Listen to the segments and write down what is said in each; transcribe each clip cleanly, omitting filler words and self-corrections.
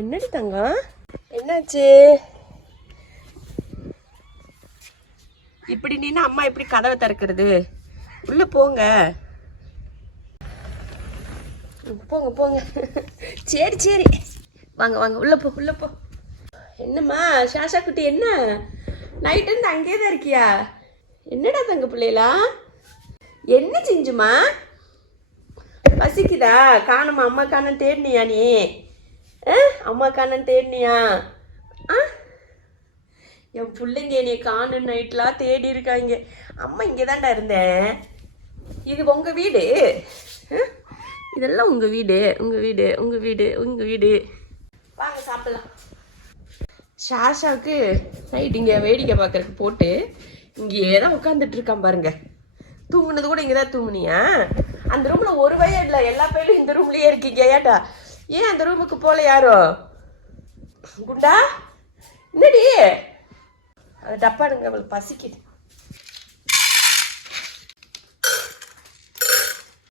என்னடி தங்கம், என்னாச்சு? இப்படி நின்று அம்மா எப்படி கதவை திறக்கிறது? உள்ள போங்க போங்க போங்க. சரி சரி, வாங்க வாங்க, உள்ள போ உள்ள போ. என்னம்மா சாஷா குட்டி, என்ன நைட்டு இருந்து அங்கேயே தான் இருக்கியா? என்னடா தங்க பிள்ளைகளா, என்ன செஞ்சுமா? பசிக்குதா? காணுமா? அம்மா காணன்னு தேடினியா நீ? அம்மா காணன்னு தேடினியா? என் பிள்ளைங்க என்னை காணும் நைட்லாம் தேடி இருக்காங்க. அம்மா இங்கே தான்டா இருந்தேன். இது உங்கள் வீடு, இதெல்லாம் உங்கள் வீடு, உங்கள் வீடு, உங்கள் வீடு, உங்கள் வீடு. வாங்க சாப்பிட்லாம். ஷாஷாவுக்கு நைட் இங்கே வேடிக்கை பார்க்குறதுக்கு போட்டு இங்கேயே தான் உட்காந்துட்டு இருக்கான் பாருங்க. தூங்குனது கூட இங்கே தான் தூங்குனியா? அந்த ரூமில் ஒரு பையன் இல்லை, எல்லா பையனும் இந்த ரூம்லேயே இருக்கீங்க. ஏட்டா ஏன் அந்த ரூமுக்கு போகல யாரோ? குண்டா என்னடி அந்த டப்பாடுங்க, அவளுக்கு பசிக்குது.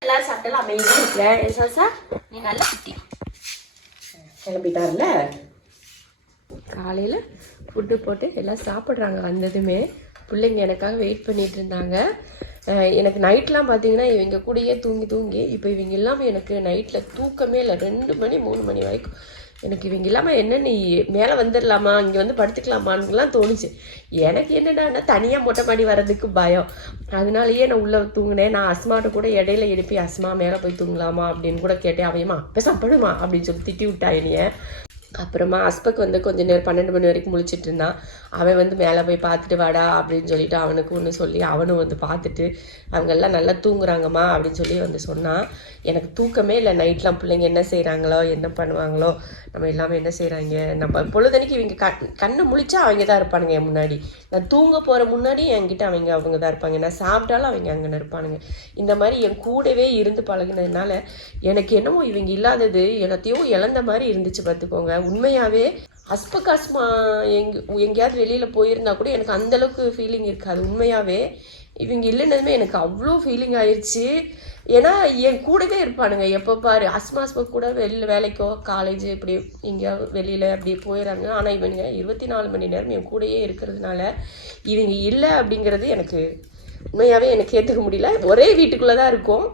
எல்லாரும் சாப்பிட்டலாம் அமைதியாக இருக்கல. சாசா நீ நல்லா குட்டி கிளம்பிட்டார்ல. காலையில் ஃபுட்டு போட்டு எல்லாம் சாப்பிட்றாங்க. வந்ததுமே பிள்ளைங்க எனக்காக வெயிட் பண்ணிட்டு இருந்தாங்க. எனக்கு நைட்லாம் பார்த்தீங்கன்னா இவங்க கூடயே தூங்கி தூங்கி இப்போ இவங்க இல்லாமல் எனக்கு நைட்டில் தூக்கமே இல்லை. 2 மணி 3 மணி வரைக்கும் எனக்கு இவங்க இல்லாமல் என்ன, நீ மேலே வந்துடலாமா, இங்கே வந்து படுத்துக்கலாமான்னுலாம் தோணுச்சு. எனக்கு என்னடான்னா தனியாக மொட்டை மாடி வர்றதுக்கு பயம். அதனாலயே நான் உள்ளே தூங்கினேன். நான் அஸ்மாட்ட கூட இடையில எழுப்பி அஸ்மா மேலே போய் தூங்கலாமா அப்படின்னு கூட கேட்டேன். அவையம்மா பேசப்படுமா அப்படின்னு சொல்லி திட்டி விட்டா என்னைய. அப்புறமா அஸ்பக் வந்து கொஞ்ச நேரம் 12 மணி வரைக்கும் முழிச்சிட்டு இருந்தான். அவன் வந்து மேலே போய் பார்த்துட்டு வாடா அப்படின்னு சொல்லிட்டு அவனுக்கு ஒன்று சொல்லி அவனும் வந்து பார்த்துட்டு அவங்கெல்லாம் நல்லா தூங்குறாங்கம்மா அப்படின்னு சொல்லி வந்து சொன்னான். எனக்கு தூக்கமே இல்லை நைட்லாம். பிள்ளைங்க என்ன செய்கிறாங்களோ என்ன பண்ணுவாங்களோ, நம்ம எல்லாமே என்ன செய்கிறாங்க, நம்ம பொழுதனைக்கு இவங்க கண்ணை முழிச்சா அவங்க தான் இருப்பானுங்க என் முன்னாடி. நான் தூங்க போகிற முன்னாடி என்கிட்ட அவங்க தான் இருப்பாங்க. நான் சாப்பிட்டாலும் அவங்க அங்கே இருப்பானுங்க. இந்த மாதிரி என் கூடவே இருந்து பழகினதுனால எனக்கு என்னமோ இவங்க இல்லாதது எல்லாத்தையும் இழந்த மாதிரி இருந்துச்சு பார்த்துக்கோங்க. உண்மையாகவே அஸ்பக் அஸ்மா எங்கேயாவது வெளியில் போயிருந்தா கூட எனக்கு அந்தளவுக்கு ஃபீலிங் இருக்காது. உண்மையாகவே இவங்க இல்லைன்னதுமே எனக்கு அவ்வளோ ஃபீலிங் ஆயிடுச்சு. ஏன்னா என் கூடவே இருப்பானுங்க எப்போ பாரு. அஸ்மாஸ்பக் கூட வெளியில் வேலைக்கோ காலேஜ் இப்படி எங்கேயாவது வெளியில் அப்படி போயிடறாங்க. ஆனால் இவங்க 24 மணி நேரம் என் கூடயே இருக்கிறதுனால இவங்க இல்லை அப்படிங்கிறது எனக்கு உண்மையாகவே எனக்கு ஏற்றுக்க முடியல. ஒரே வீட்டுக்குள்ளே தான் இருக்கோம்,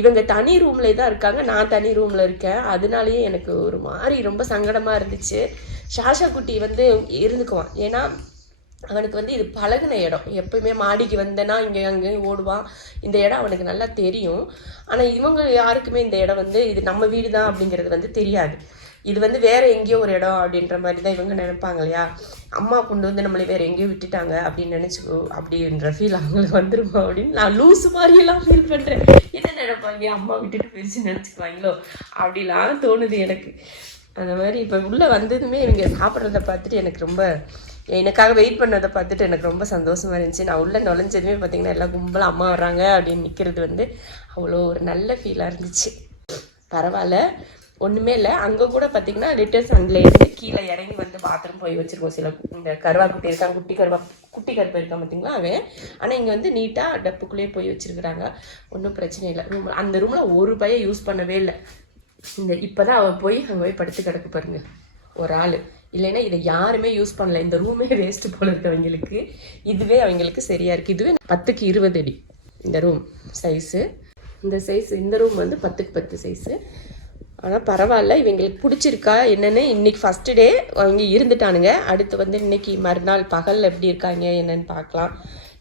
இவங்க தனி ரூமில் தான் இருக்காங்க, நான் தனி ரூமில் இருக்கேன். அதனாலேயே எனக்கு ஒரு மாதிரி ரொம்ப சங்கடமாக இருந்துச்சு. ஷாஷா குட்டி வந்து இருந்துக்குவான், ஏன்னா அவனுக்கு வந்து இது பழகின இடம். எப்பவுமே மாடிக்கு வந்தேன்னா இங்கே அங்கேயும் ஓடுவான். இந்த இடம் அவனுக்கு நல்லா தெரியும். ஆனால் இவங்க யாருக்குமே இந்த இடம் வந்து இது நம்ம வீடு தான் அப்படிங்கிறது வந்து தெரியாது. இது வந்து வேறு எங்கேயோ ஒரு இடம் அப்படின்ற மாதிரி தான் இவங்க நினைப்பாங்க இல்லையா. அம்மா கொண்டு வந்து நம்மளை வேறு எங்கேயோ விட்டுட்டாங்க அப்படின்னு நினச்சிக்கோ, அப்படின்ற ஃபீல் அவங்களுக்கு வந்துருமா அப்படின்னு நான் லூஸு மாதிரியெல்லாம் ஃபீல் பண்ணுறேன். என்ன நினைப்பாங்க, அம்மா விட்டுட்டு போயிடுச்சு நினச்சிக்குவாங்களோ அப்படிலாம் தோணுது எனக்கு. அந்த மாதிரி இப்போ உள்ளே வந்ததுமே இவங்க சாப்பிட்றத பார்த்துட்டு எனக்கு ரொம்ப, எனக்காக வெயிட் பண்ணதை பார்த்துட்டு எனக்கு ரொம்ப சந்தோஷமாக இருந்துச்சு. நான் உள்ளே நுழைஞ்சதுமே பார்த்திங்கன்னா எல்லாம் கும்பலாக அம்மா வர்றாங்க அப்படின்னு நிற்கிறது வந்து அவ்வளோ ஒரு நல்ல ஃபீலாக இருந்துச்சு. பரவாயில்ல, ஒன்றுமே இல்லை. அங்கே கூட பார்த்திங்கன்னா ரிட்டர்ஸ் அங்கேருந்து கீழே இறங்கி வந்து பாத்ரூம் போய் வச்சுருக்கோம். சில இந்த கருவா குட்டி இருக்கான், குட்டி கருப்பு இருக்கான் பார்த்திங்களா அவன். ஆனால் இங்கே வந்து நீட்டாக டப்புக்குள்ளேயே போய் வச்சுருக்குறாங்க. ஒன்றும் பிரச்சனை இல்லை. அந்த ரூமில் ஒரு பையன் யூஸ் பண்ணவே இல்லை. இப்போ தான் அவன் போய் அங்கே போய் படுத்து கிடக்கு பாருங்க ஒரு ஆள். இல்லைன்னா இதை யாருமே யூஸ் பண்ணல. இந்த ரூமே வேஸ்ட்டு போல இருக்கு அவங்களுக்கு. இதுவே அவங்களுக்கு சரியாக இருக்குது. இதுவே 10க்கு 20 அடி இந்த ரூம் சைஸு. இந்த சைஸ் இந்த ரூம் வந்து 10க்கு 10 சைஸு. ஆனால் பரவாயில்ல, இவங்களுக்கு பிடிச்சிருக்கா என்னென்னு. இன்றைக்கி ஃபஸ்ட்டு டே அவங்க இருந்துட்டானுங்க. அடுத்து வந்து இன்றைக்கி மறுநாள் பகலில் எப்படி இருக்காங்க என்னன்னு பார்க்கலாம்.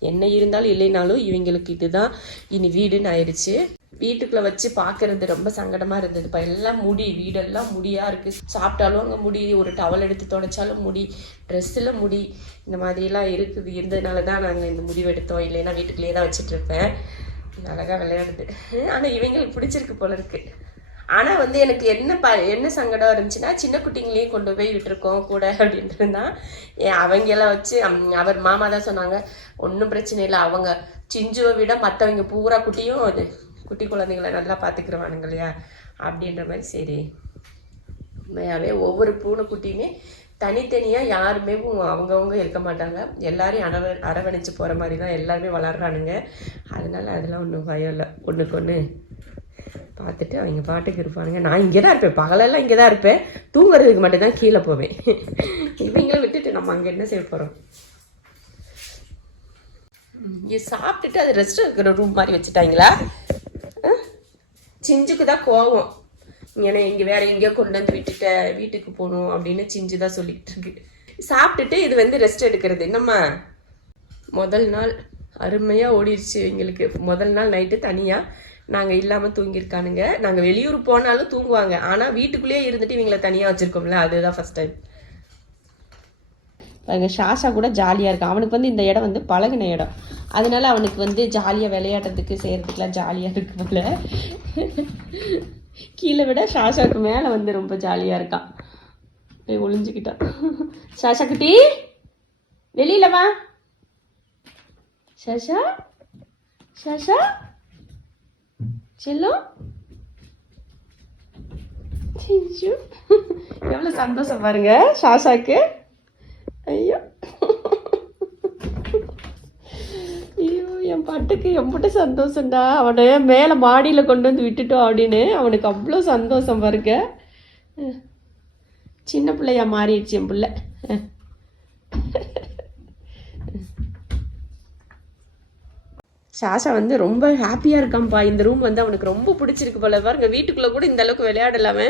என்ன இருந்தாலும் இல்லைனாலும் இவங்களுக்கு இதுதான் இனி வீடுன்னு ஆயிடுச்சு. வீட்டுக்குள்ளே வச்சு பார்க்கறது ரொம்ப சங்கடமாக இருந்தது. இப்போ எல்லாம் முடி, வீடெல்லாம் முடியாக இருக்குது. சாப்பிட்டாலும் அங்கே முடி, ஒரு டவல் எடுத்து துடைச்சாலும் முடி, ட்ரெஸ்ஸில் முடி, இந்த மாதிரிலாம் இருக்குது. இருந்ததுனால தான் நாங்கள் இந்த முடிவு எடுத்தோம். இல்லைன்னா வீட்டுக்குள்ளேயே தான் வச்சுட்ருப்பேன். அழகாக விளையாடுது. ஆனால் இவங்களுக்கு பிடிச்சிருக்கு போல இருக்குது. ஆனால் வந்து எனக்கு என்ன சங்கடம் இருந்துச்சுன்னா, சின்ன குட்டிங்களையும் கொண்டு போய் விட்டுருக்கோம் கூட அப்படின்றது தான். அவங்கெல்லாம் வச்சு அவர் மாமா தான் சொன்னாங்க, ஒன்றும் பிரச்சனை இல்லை, அவங்க சிஞ்சுவை விட மற்றவங்க பூரா குட்டியும் குட்டி குழந்தைங்களை நல்லா பார்த்துக்கிறவானுங்க இல்லையா அப்படின்ற மாதிரி. சரி, உண்மையாகவே ஒவ்வொரு பூனைக்குட்டியுமே தனித்தனியாக யாருமே அவங்கவுங்க இருக்க மாட்டாங்க. எல்லாரையும் அரவணைச்சு போகிற மாதிரி தான் எல்லாருமே வளர்றானுங்க. அதனால அதெல்லாம் ஒன்றும் பயம் இல்லை. ஒன்றுக்கு ஒன்று பார்த்துட்டு அவங்க பாட்டுக்கு இருப்பானுங்க. நான் இங்கே தான் இருப்பேன், பகலெல்லாம் இங்கே தான் இருப்பேன், தூங்குறதுக்கு மட்டும்தான் கீழே போவேன். இவங்கள விட்டுட்டு நம்ம அங்கே என்ன செய்ய போகிறோம். இங்கே சாப்பிட்டுட்டு அது ரெஸ்ட் இருக்கிற ரூம் மாதிரி வச்சுட்டாங்களா. சிஞ்சுக்கு தான் கோவம், ஏன்னா இங்கே வேற எங்கேயோ கொண்டு வந்து விட்டுட்ட, வீட்டுக்கு போகணும் அப்படின்னு சிஞ்சு தான் சொல்லிக்கிட்டு இருக்கு. சாப்பிட்டுட்டு இது வந்து ரெஸ்ட் எடுக்கிறது. நம்ம முதல் நாள் அருமையாக ஓடிடுச்சு எங்களுக்கு. முதல் நாள் நைட்டு தனியாக நாங்கள் இல்லாமல் தூங்கியிருக்கானுங்க. நாங்கள் வெளியூர் போனாலும் தூங்குவாங்க, ஆனால் வீட்டுக்குள்ளேயே இருந்துட்டு இவங்களை தனியாக வச்சுருக்கோம்ல, அதுதான் ஃபஸ்ட் டைம். பாருங்க, ஷாஷா கூட ஜாலியாக இருக்கான். அவனுக்கு வந்து இந்த இடம் வந்து பழகின இடம், அதனால அவனுக்கு வந்து ஜாலியாக விளையாடுறதுக்கு செய்கிறதுக்குலாம் ஜாலியாக இருக்கு போல. கீழே விட ஷாஷாவுக்கு மேலே வந்து ரொம்ப ஜாலியாக இருக்கான். போய் ஒளிஞ்சுக்கிட்டான். ஷாஷா குட்டி வெளியில வா. ஷாஷா ஷாஷா செல்லம் சிஞ்சு எவ்வளோ சந்தோஷம் பாருங்க ஷாஷாக்கு. ஐயோ ஐயோ, என் பாட்டுக்கு எம்பிட்ட சந்தோஷம்டா. அவனை மேலே மாடியில் கொண்டு வந்து விட்டுட்டோம் அப்படின்னு அவனுக்கு அவ்வளோ சந்தோஷம் பாருங்க. சின்ன பிள்ளையா மாறிடுச்சு என் பிள்ளை. ஷாஷா வந்து ரொம்ப ஹாப்பியாக இருக்கான்ப்பா. இந்த ரூம் வந்து அவனுக்கு ரொம்ப பிடிச்சிருக்கு போல. பாருங்க, வீட்டுக்குள்ளே கூட இந்த அளவுக்கு விளையாடலாமே,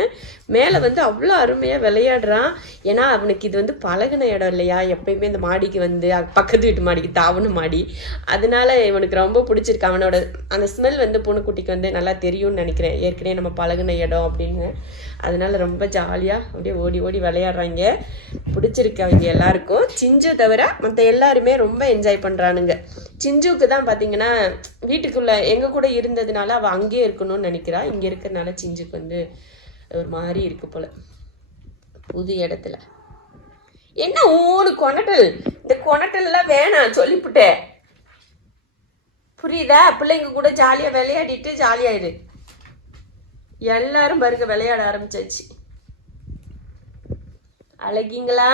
மேலே வந்து அவ்வளோ அருமையாக விளையாடுறான். ஏன்னா அவனுக்கு இது வந்து பழகின இடம் இல்லையா, எப்பயுமே இந்த மாடிக்கு வந்து பக்கத்து வீட்டு மாடிக்கு தாவணும் மாடி, அதனால இவனுக்கு ரொம்ப பிடிச்சிருக்கு. அவனோட அந்த ஸ்மெல் வந்து பூனைக்குட்டிக்கு வந்து நல்லா தெரியும்னு நினைக்கிறேன், ஏற்கனவே நம்ம பழகின இடம் அப்படின்னு. அதனால ரொம்ப ஜாலியாக அப்படியே ஓடி ஓடி விளையாடுறாங்க. பிடிச்சிருக்கு அவங்க எல்லாருக்கும். சிஞ்சு தவிர மற்ற எல்லாருமே ரொம்ப என்ஜாய் பண்ணுறானுங்க. சிஞ்சுக்கு தான் பார்த்தீங்கன்னா வீட்டுக்குள்ளே எங்கள் கூட இருந்ததுனால அவள் அங்கேயே இருக்கணும்னு நினைக்கிறா. இங்கே இருக்கிறதுனால சிஞ்சுக்கு வந்து ஒரு மாதிரி இருக்கு போல் புது இடத்துல. என்ன ஊனு கொணட்டல், இந்த கொணட்டல்லாம் வேணாம் சொல்லிவிட்டேன், புரியுதா? பிள்ளைங்க கூட ஜாலியாக விளையாடிட்டு ஜாலியாயிரு. எல்லாரும் பாருங்க விளையாட ஆரம்பிச்சாச்சு. அழகிங்களா?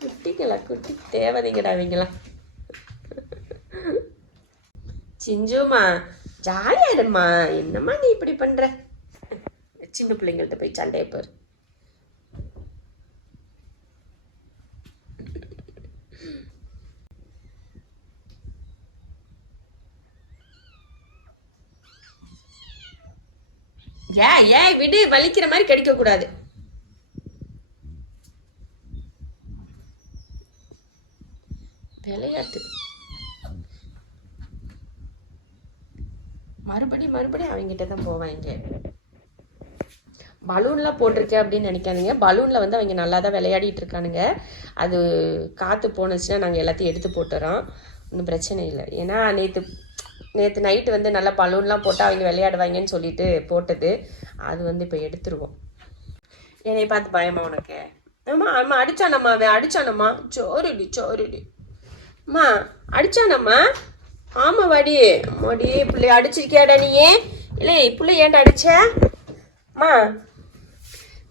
குட்டிங்களா, குட்டி தேவதைங்கடா அவங்களாம். சிஞ்சுமா ஜாலியாடுமா, என்னம்மா நீ இப்படி பண்ற? சின்ன பிள்ளைங்கள்ட்ட போய் சண்டையை பாரு. ஏன் விடு, வலிக்கிற மாதிரி கிடைக்க கூடாது. விளையாட்டு மறுபடியும் அவங்ககிட்ட தான் போவாங்க. பலூன்லாம் போட்டிருக்கேன் அப்படின்னு நினைக்காதீங்க. பலூனில் வந்து அவங்க நல்லா தான் விளையாடிட்டு இருக்கானுங்க. அது காற்று போனுச்சுன்னா நாங்கள் எல்லாத்தையும் எடுத்து போட்டுறோம், ஒன்றும் பிரச்சனை இல்லை. ஏன்னா நேற்று நைட்டு வந்து நல்லா பலூன்லாம் போட்டால் அவங்க விளையாடுவாங்கன்னு சொல்லிட்டு போட்டது, அது வந்து இப்போ எடுத்துருவோம். என்னை பார்த்து பயமா உனக்கு? ஆமா அடிச்சானம்மா, அவன் அடிச்சானம்மா. சோறுடி அம்மா அடிச்சானம்மா. ஆமா வாடி பிள்ளைய அடிச்சிருக்கியாடா நீயே? இல்லை பிள்ளை ஏன்டா அடிச்ச? அம்மா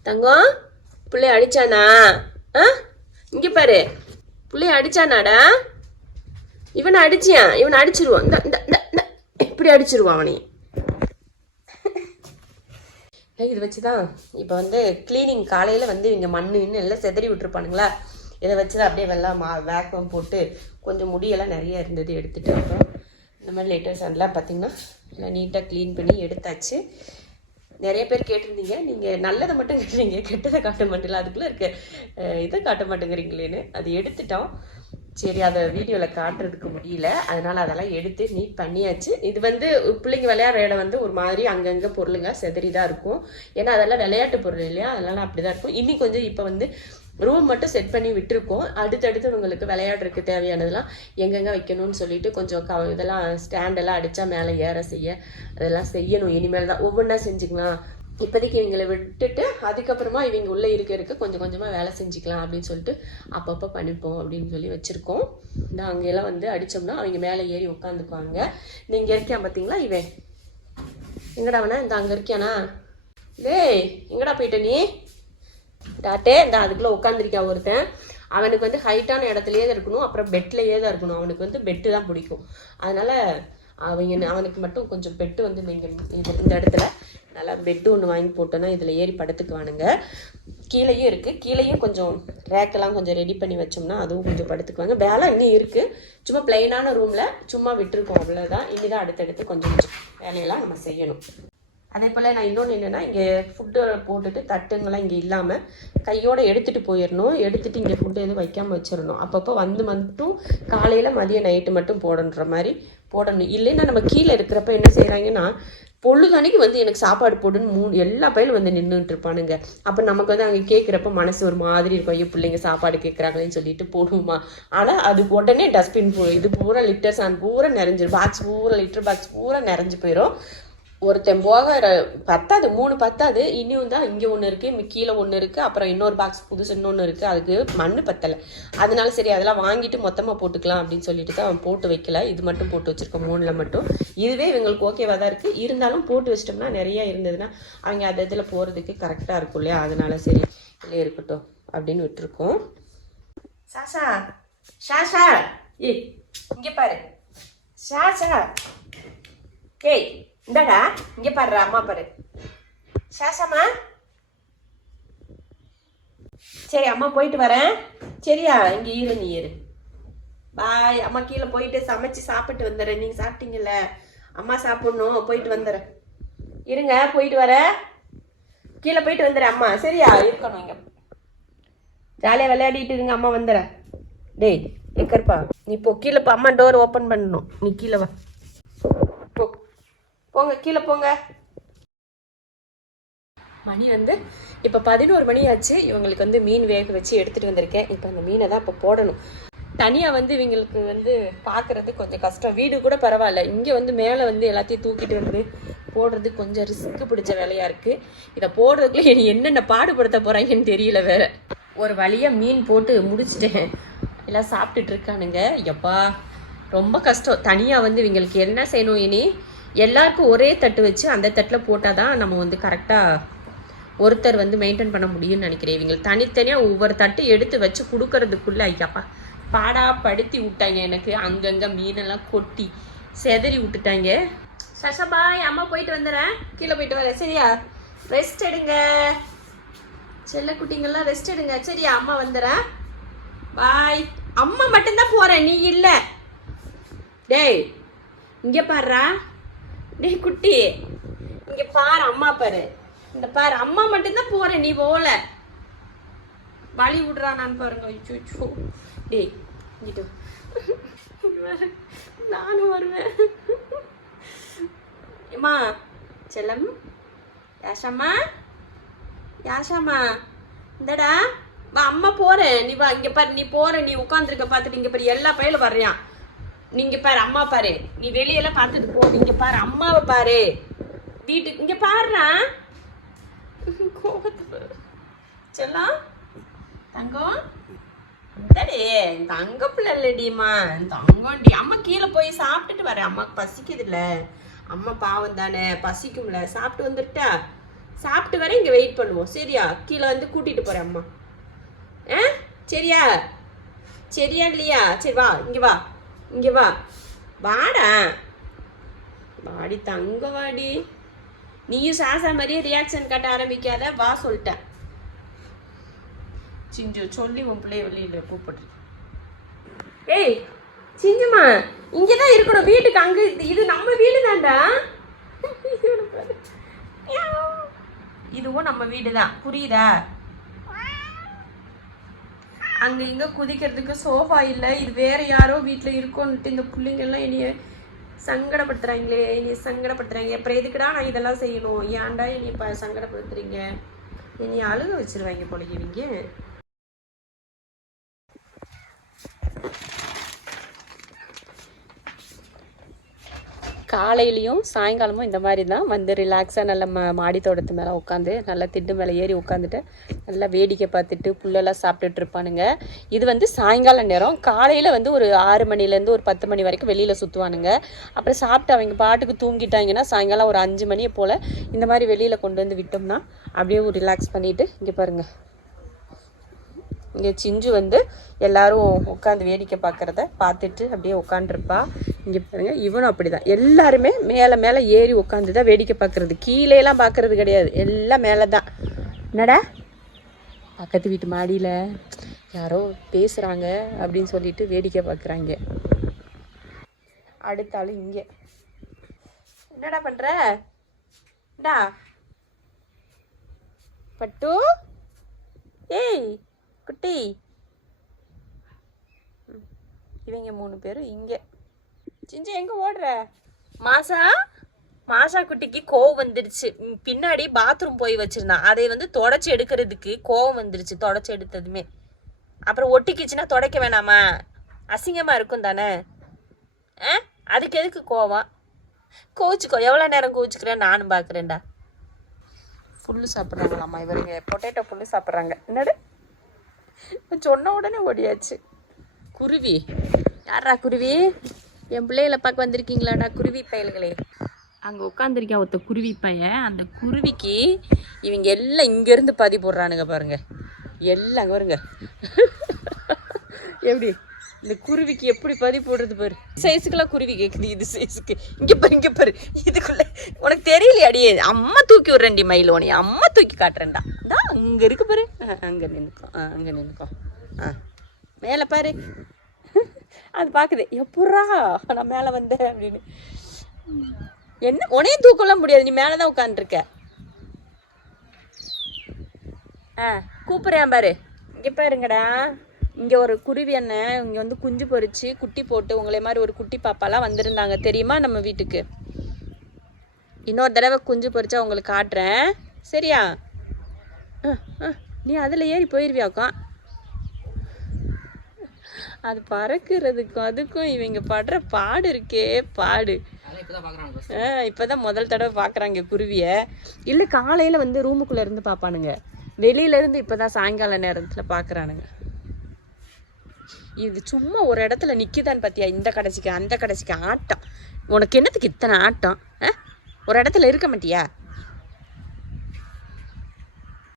தங்கம், பிள்ளைய அடிச்சானா? இங்க பாரு, பிள்ளைய அடிச்சானாடா? இவனை அடிச்சியான், இவனை அடிச்சிருவான். இப்படி அடிச்சிருவான் அவனையும். இது வச்சுதான் இப்போ வந்து கிளீனிங். காலையில் வந்து இங்கே மண்ணுன்னு எல்லாம் செதறி விட்டுருப்பானுங்களா, இதை வச்சுதான் அப்படியே வெள்ளம் வேக்கம் போட்டு கொஞ்சம் முடியெல்லாம் நிறைய இருந்தது எடுத்துகிட்டு, அப்புறம் இந்த மாதிரி லேட்டஸ்ட் அதெல்லாம் பார்த்திங்கன்னா எல்லாம் நீட்டாக க்ளீன் பண்ணி எடுத்தாச்சு. நிறைய பேர் கேட்டிருந்தீங்க, நீங்கள் நல்லதை மட்டும் கேட்குறீங்க, கெட்டதை காட்ட மாட்டேங்களா, அதுக்குள்ளே இருக்க இதை காட்ட மாட்டேங்கிறீங்களேன்னு. அது எடுத்துட்டோம். சரி, அதை வீடியோவில் காட்டுறதுக்கு முடியல, அதனால் அதெல்லாம் எடுத்து நீட் பண்ணியாச்சு. இது வந்து பிள்ளைங்க விளையாடுற இடம் வந்து ஒரு மாதிரி அங்கங்கே பொருளுங்க செதறி தான் இருக்கும், ஏன்னா அதெல்லாம் விளையாட்டு பொருள் இல்லையா, அதனால் அப்படி தான் இருக்கும். இன்னி கொஞ்சம் இப்போ வந்து ரூம் மட்டும் செட் பண்ணி விட்டுருக்கோம். அடுத்தடுத்து உங்களுக்கு விளையாடுறதுக்கு தேவையானதெல்லாம் எங்கெங்கே வைக்கணும்னு சொல்லிட்டு கொஞ்சம் இதெல்லாம் ஸ்டாண்டெல்லாம் அடித்தா மேலே ஏற செய்ய அதெல்லாம் செய்யணும். இனிமேல் தான் ஒவ்வொன்றா செஞ்சுக்கலாம். இப்போதைக்கு இவங்களை விட்டுட்டு அதுக்கப்புறமா இவங்க உள்ளே இருக்க கொஞ்சம் கொஞ்சமாக வேலை செஞ்சுக்கலாம் அப்படின்னு சொல்லிட்டு அப்பப்போ பண்ணிப்போம் அப்படின்னு சொல்லி வச்சுருக்கோம். இந்த அங்கெல்லாம் வந்து அடித்தோம்னா அவங்க மேலே ஏறி உட்காந்துக்குவாங்க. இந்த இங்கே இருக்கான் பார்த்தீங்களா, இவன் எங்கடா அவனா? இந்த அங்கே இருக்கியானா? டேய் எங்கடா போயிட்ட நீ? டாட்டே இந்த அதுக்குள்ளே உட்காந்துருக்கா ஒருத்தன். அவனுக்கு வந்து ஹைட்டான இடத்துலையே தான் இருக்கணும், அப்புறம் பெட்லேயே தான் இருக்கணும். அவனுக்கு வந்து பெட்டு தான் பிடிக்கும். அதனால் அவனுக்கு மட்டும் கொஞ்சம் பெட்டு வந்து நீங்கள் இந்த இடத்துல நல்லா பெட்டு ஒன்று வாங்கி போட்டோன்னா இதில் ஏறி படுத்துக்குவானுங்க. கீழேயும் இருக்குது, கீழேயும் கொஞ்சம் ரேக்கெல்லாம் கொஞ்சம் ரெடி பண்ணி வச்சோம்னா அதுவும் கொஞ்சம் படுத்துக்குவாங்க. வேலை இன்னும் இருக்குது, சும்மா பிளெயினான ரூமில் சும்மா விட்டுருக்கோம், அவ்வளோதான். இனி தான் அடுத்தடுத்து கொஞ்சம் வேலையெல்லாம் நம்ம செய்யணும். அதே போல் நான் இன்னொன்று என்னென்னா, இங்கே ஃபுட்டு போட்டுட்டு தட்டுங்கள்லாம் இங்கே இல்லாமல் கையோடு எடுத்துகிட்டு போயிடணும். எடுத்துகிட்டு இங்கே ஃபுட்டு எதுவும் வைக்காமல் வச்சிடணும். அப்பப்போ வந்து மட்டும் காலையில் மதியம் நைட்டு மட்டும் போடன்ற மாதிரி போடணும். இல்லைன்னா நம்ம கீழே இருக்கிறப்ப என்ன செய்கிறாங்கன்னா, பொழுதன்னைக்கு வந்து எனக்கு சாப்பாடு போடுன்னு எல்லா பயிலும் வந்து நின்றுட்டு இருப்பானுங்க. அப்போ நமக்கு வந்து அங்கே கேட்குறப்ப மனசு ஒரு மாதிரி இருக்கும், ஐயோ பிள்ளைங்க சாப்பாடு கேட்குறாங்களேன்னு சொல்லிட்டு போடுவோமா. ஆனால் அது உடனே டஸ்ட்பின் இது பூரா லிட்டர்ஸ் பூரா நிறைஞ்சிரும், பாக்ஸ் பூரா லிட்டர் பாக்ஸ் பூரா நிறைஞ்சு போயிடும். ஒருத்தன் போக பத்தாது, 3 பத்தாது. இன்னும் தான் இங்கே ஒன்று இருக்குது, கீழே ஒன்று இருக்குது, அப்புறம் இன்னொரு பாக்ஸ் புதுசு இன்னொன்று இருக்குது. அதுக்கு மண் பத்தலை. அதனால சரி அதெல்லாம் வாங்கிட்டு மொத்தமாக போட்டுக்கலாம் அப்படின்னு சொல்லிட்டு தான் அவன் போட்டு வைக்கல. இது மட்டும் போட்டு வச்சுருக்கோம், 3ல் மட்டும். இதுவே இவங்களுக்கு ஓகேவாக தான் இருக்குது. இருந்தாலும் போட்டு வச்சிட்டோம்னா நிறையா இருந்ததுன்னா அவங்க அந்த இதில் போகிறதுக்கு கரெக்டாக இருக்கும் இல்லையா. அதனால சரி இல்லை இருக்கட்டும் அப்படின்னு விட்டுருக்கோம். சாஷா ஷாஷா இங்கே பாரு, ஷாஷா ஏய் இந்தாடா இங்கே பாரு, அம்மா பாரு. சாசாமா சரி அம்மா போயிட்டு வரேன், சரியா? இங்கே இரு, நீ இரு. பாய். அம்மா கீழே போயிட்டு சமைச்சு சாப்பிட்டு வந்துடுறேன். நீங்கள் சாப்பிட்டீங்கல்ல, அம்மா சாப்பிட்ணும், போயிட்டு வந்துடுறேன். இருங்க, போயிட்டு வரேன், கீழே போயிட்டு வந்துடுறேன் அம்மா, சரியா? இருக்கணும் இங்கே ஜாலியாக விளையாடிட்டு இருங்க, அம்மா வந்துடுறேன். டேய் எக்கருப்பா, நீ இப்போ கீழே போ, அம்மா டோர் ஓப்பன் பண்ணணும், நீ கீழே வா, போ போங்க, கீழே போங்க. மணி வந்து இப்போ 11 மணி ஆச்சு. இவங்களுக்கு வந்து மீன் வேக வச்சு எடுத்துகிட்டு வந்திருக்கேன். இப்போ அந்த மீனை தான் இப்போ போடணும். தனியாக வந்து இவங்களுக்கு வந்து பார்க்குறது கொஞ்சம் கஷ்டம். வீடு கூட பரவாயில்ல, இங்கே வந்து மேலே வந்து எல்லாத்தையும் தூக்கிட்டு வந்து போடுறது கொஞ்சம் ரிஸ்க்கு பிடிச்ச வேலையாக இருக்குது. இதை போடுறதுக்குள்ளே இனி என்னென்ன பாடுபடுத்த போகிறாங்கன்னு தெரியல வேற. ஒரு வழியாக மீன் போட்டு முடிச்சிட்டேன். எல்லாம் சாப்பிட்டுட்டு இருக்கானுங்க. எப்பா ரொம்ப கஷ்டம். தனியாக வந்து இவங்களுக்கு என்ன செய்யணும், இனி எல்லாருக்கும் ஒரே தட்டு வச்சு அந்த தட்டில் போட்டால் தான் நம்ம வந்து கரெக்டாக ஒருத்தர் வந்து மெயின்டைன் பண்ண முடியும்னு நினைக்கிறேன். இவங்களுக்கு தனித்தனியாக ஒவ்வொரு தட்டு எடுத்து வச்சு கொடுக்கறதுக்குள்ளே ஐயாப்பா பாடா படுத்தி விட்டாங்க. எனக்கு அங்கங்கே மீனெல்லாம் கொட்டி செதறி விட்டுட்டாங்க. சஷபாய், அம்மா போயிட்டு வந்துடுறேன், கீழே போயிட்டு வரேன், சரியா? ரெஸ்ட் எடுங்க செல்ல குட்டிங்கெல்லாம், ரெஸ்ட் எடுங்க, சரியா? அம்மா வந்துடுறேன், பாய். அம்மா மட்டும்தான் போகிறேன், நீ இல்லை. டேய் இங்கே பாருறா, டே குட்டி இங்கே பாரு, அம்மா பாரு, இந்த பாரு, அம்மா மட்டும்தான் போகிறேன், நீ போகல. வழி விடுறானான்னு பாருங்க. ஐயோ டேய் இங்கிட்டு நானும் வருவேன். அம்மா செல்லம், யாஷாம்மா, யாஷாம்மா இந்தடா வா, அம்மா போகிறேன், நீ வா. இங்கே பாரு, நீ போகிற, நீ உட்காந்துருக்க பார்த்துட்டு இங்கே பாரு, எல்லா பையிலும் வர்றியான். நீங்க பாரு, அம்மா பாரு, நீ வெளியெல்லாம் பார்த்துட்டு போ. இங்க பாரு, அம்மாவை பாரு, வீட்டுக்கு இங்க பாருடா. கோபத்து செல்லாம் தங்கம், தங்க பிள்ளை இல்லடியம்மா, தங்கம்டி. அம்மா கீழே போய் சாப்பிட்டுட்டு வரேன், அம்மாவுக்கு பசிக்குது இல்லை, அம்மா பாவம் தானே, பசிக்கும்ல. சாப்பிட்டு வந்துட்டா, சாப்பிட்டு வர இங்கே வெயிட் பண்ணுவோம், சரியா? கீழே வந்து கூட்டிட்டு போறேன் அம்மா. சரியா? சரியா இல்லையா? சரி வா, இங்கே வா, இங்கே வா, வாடா, வாடி தங்க வாடி. நீயும் சாசா மாதிரியே ரியாக்ஷன் காட்ட ஆரம்பிக்காத, வா சொல்லிட்டேன். சிஞ்சு சொல்லி உன் பிள்ளைய வெளியில் கூப்பிடு. ஏய் சிஞ்சுமா, இங்கே தான் இருக்கணும், வீட்டுக்கு அங்கே, இது நம்ம வீடு தான்டா. இதுவும் நம்ம வீடு தான், புரியுதா? அங்கே இங்கே குதிக்கிறதுக்கு சோஃபா இல்லை, இது வேறு யாரோ வீட்டில் இருக்கோன்ட்டு இந்த பிள்ளைங்கள்லாம் என்னைய சங்கடப்படுத்துகிறாங்களே, என்னைய சங்கடப்படுத்துகிறாங்க. அப்புறம் எதுக்குடா நான் இதெல்லாம் செய்யணும், ஏன்டா என்னைய சங்கடப்படுத்துறீங்க, என்னைய அழுக வச்சிருவாங்க போல இவங்க. காலையிலையும் சாயங்காலமும் இந்த மாதிரி தான் வந்து ரிலாக்ஸாக நல்ல மாடி தோட்டத்து மேலே உட்காந்து நல்லா திட்டு மேலே ஏறி உட்காந்துட்டு நல்லா வேடிக்கை பார்த்துட்டு புல்லெல்லாம் சாப்பிட்டுட்டு இருப்பானுங்க. இது வந்து சாயங்கால நேரம். காலையில் வந்து ஒரு 6 மணிலேருந்து ஒரு 10 மணி வரைக்கும் வெளியில் சுற்றுவானுங்க. அப்புறம் சாப்பிட்டு அவங்க பாட்டுக்கு தூங்கிட்டாங்கன்னா சாயங்காலம் ஒரு 5 மணியை போல் இந்த மாதிரி வெளியில் கொண்டு வந்து விட்டோம்னா அப்படியே ஒரு ரிலாக்ஸ் பண்ணிவிட்டு இங்கே பாருங்கள் இங்கே சிஞ்சு வந்து எல்லாரும் உட்காந்து வேடிக்கை பார்க்குறத பார்த்துட்டு அப்படியே உட்காந்துருப்பா. இங்கே பாருங்க, இவனும் அப்படி தான். எல்லாருமே மேலே மேலே ஏறி உட்காந்து தான் வேடிக்கை பார்க்குறது, கீழேலாம் பார்க்குறது கிடையாது, எல்லாம் மேலே தான். என்னடா பக்கத்து வீட்டு மாடியில் யாரோ பேசுகிறாங்க அப்படின்னு சொல்லிட்டு வேடிக்கை பார்க்குறாங்க. அடுத்தாலும் இங்கே என்னடா பண்ணுற டா பட்டு, ஏய் குட்டி. இவங்க 3 பேரும் இங்கே. சிஞ்சு எங்கே ஓடுற? மாசா குட்டிக்கு கோவம் வந்துடுச்சு. பின்னாடி பாத்ரூம் போய் வச்சிருந்தான், அதை வந்து தொடச்சி எடுக்கிறதுக்கு கோவம் வந்துடுச்சு. தொடச்சி எடுத்ததுமே அப்புறம் ஒட்டிக்கிச்சுன்னா துடைக்க வேணாமா, அசிங்கமாக இருக்கும் தானே. அதுக்கு எதுக்கு கோவம்? கோவிச்சுக்கோ, எவ்வளோ நேரம் கோவிச்சுக்கிறேன் நானும் பார்க்குறேன்டா. புல்லு சாப்பிட்றாங்களாம்மா இவருங்க, பொட்டேட்டோ புல்லு சாப்பிட்றாங்க. என்னடு சொன்ன உடனே ஓடியாச்சு. குருவி யாரா குருவி? என் பிள்ளைகளை பார்க்க வந்திருக்கீங்களாடா குருவி பயல்களே? அங்கே உட்காந்துருக்கேன் ஒருத்த குருவி பையன். அந்த குருவிக்கு இவங்க எல்லாம் இங்கேருந்து பதி போடுறானுங்க பாருங்க, எல்லாம் அங்கே வருங்க. எப்படி இந்த குருவிக்கு எப்படி பதி போடுறது பாரு. சைஸுக்கெல்லாம் குருவி கேட்குது, இது சைஸுக்கு. இங்கே பாரு இதுக்குள்ள உனக்கு தெரியலையே அடியே. அம்மா தூக்கி விட்றேன்டி மயில், உனைய அம்மா தூக்கி காட்டுறேன்டா. தான் அங்கே இருக்கு பாரு, அங்கே நின்றுக்கோம். மேலே பாரு, அது பார்க்குது. எப்பட்றா நான் மேலே வந்தேன் அப்படின்னு. என்ன உனையும் தூக்கலாம் முடியாது, நீ மேலே தான் உட்காந்துருக்க. கூப்பிட்றேன் பாரு. இங்கே பாருங்கடா, இங்கே ஒரு குருவி அண்ணன் இங்கே வந்து குஞ்சு பொறிச்சு குட்டி போட்டு உங்களை மாதிரி ஒரு குட்டி பாப்பாலாம் வந்திருந்தாங்க தெரியுமா நம்ம வீட்டுக்கு. இன்னொரு தடவை குஞ்சு பொறிச்சா உங்களுக்கு காட்டுறேன், சரியா? நீ அதில் ஏறி போயிடுவியாக்கும். அது பறக்கிறதுக்கும் அதுக்கும் இவங்க படுற பாடு இருக்கே பாடு. இப்போதான் முதல் தடவை பார்க்குறாங்க குருவியை. இல்லை காலையில் வந்து ரூமுக்குள்ளே இருந்து பார்ப்பானுங்க, வெளியிலேருந்து இப்போ தான் சாயங்கால நேரத்தில் பார்க்குறானுங்க. இது சும்மா ஒரு இடத்துல நிற்கிதான்னு பார்த்தியா? இந்த கடைசிக்கு அந்த கடைசிக்கு ஆட்டம். உனக்கு என்னத்துக்கு இத்தனை ஆட்டம்? ஒரு இடத்துல இருக்க மாட்டியா?